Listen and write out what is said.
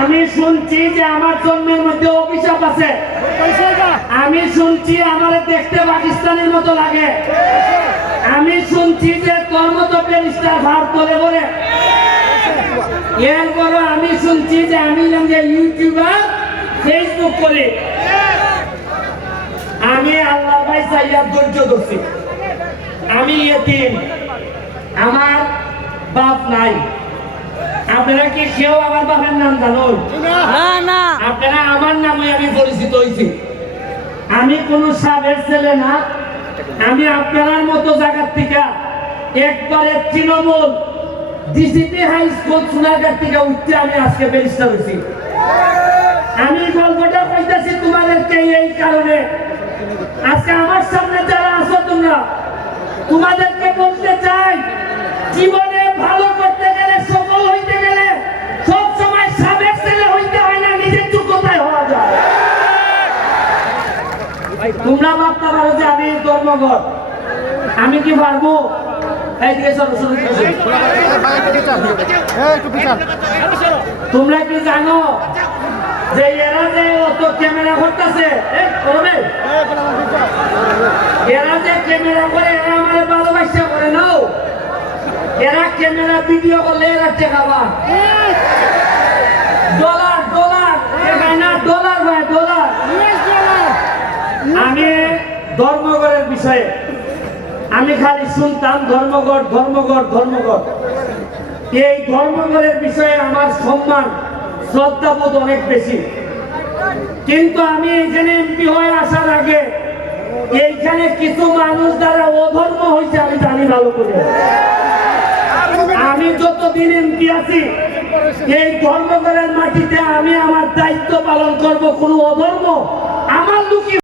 আমি শুনছি যে আমার জন্মের মধ্যে অভিশাপ আছে। আমি শুনছি আমার দেখতে পাকিস্তানের মতো লাগে। আমি শুনছি যে তোর মতো ব্যারিস্টার ভার তোলে বলে। এরপরও আমি শুনছি যে আমি ইউটিউবার, ফেসবুক করি। আমি আল্লাহ ভাই চাইয়া ধৈর্য ধরছি। আমি এতিম, আমার বাপ নাই। আপনারা কি কেউ আমার বাপের নাম জানুন? না। আপনারা আমার নামে আমি পরিচিত হয়েছি। আমি কোন সাবের ছেলে না। আমি আপনার মতো জায়গার থেকে একবারে Trinamool DCP high school Sonarghat থেকে উঠতে আমি আজকে ব্যারিস্টার হয়েছি। আমি গল্পটা কইতাছি তোমাদেরকে এই কারণে, আজকে আমার সামনে যারা আছো তোমরা, তোমাদেরকে বলতে চাই, জীবনে ভালো করতে গেলে, সফল হইতে গেলে সব সময় সাবেক ছেলে হইতে হয় না, নিজের যোগ্যতায় হওয়া যায়। তোমরা ভাবতে পারো যে আমি ধর্মঘট, আমি কি পারবো? তোমরা কি জানো যে এরা যে অত ক্যামেরা করতেছে, এরা যে ক্যামেরা করে, এরা আমার ভালোবাসা করে নাও। এরা ক্যামেরা ভিডিও করলে এরা টেকাবা ডলার ডলার না ডলার ভাই ডলার। আমি ধর্মঘটের বিষয়ে আমি খালি শুনতাম ধর্মঘট ধর্মঘট ধর্মঘট। এই ধর্মঘটের বিষয়ে আমার সম্মান শ্রদ্ধাবোধ অনেক বেশি। কিন্তু আমি এখানে এমপি হয়ে আসার আগে এইখানে কিছু মানুষ দ্বারা অধর্ম হয়েছে আমি জানি ভালো করে। আমি যতদিন এমপি আছি এই ধর্মঘটের মাটিতে আমি আমার দায়িত্ব পালন করব। কোনো অধর্ম আমার লুকিয়ে